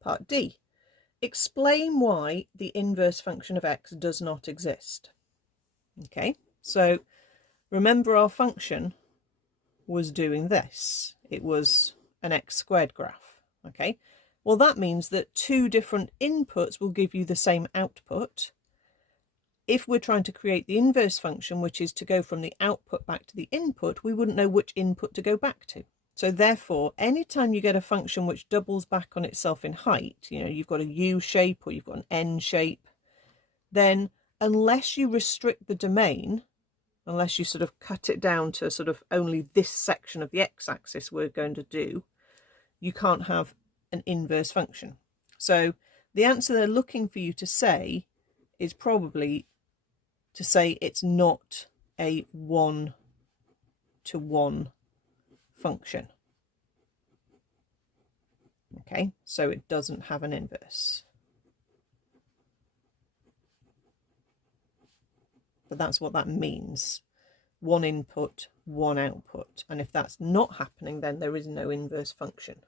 Part D. Explain why the inverse function of x does not exist. Okay, so remember our function was doing this. It was an x squared graph. Okay, well that means that two different inputs will give you the same output. If we're trying to create the inverse function, which is to go from the output back to the input, we wouldn't know which input to go back to. So therefore, anytime you get a function which doubles back on itself in height, you know, you've got a U shape or you've got an N shape, then unless you restrict the domain, unless you sort of cut it down to sort of only this section of the x-axis we're going to do, you can't have an inverse function. So the answer they're looking for you to say is probably to say it's not a one-to-one function. Okay, so it doesn't have an inverse. But that's what that means. One input, one output. And if that's not happening, then there is no inverse function.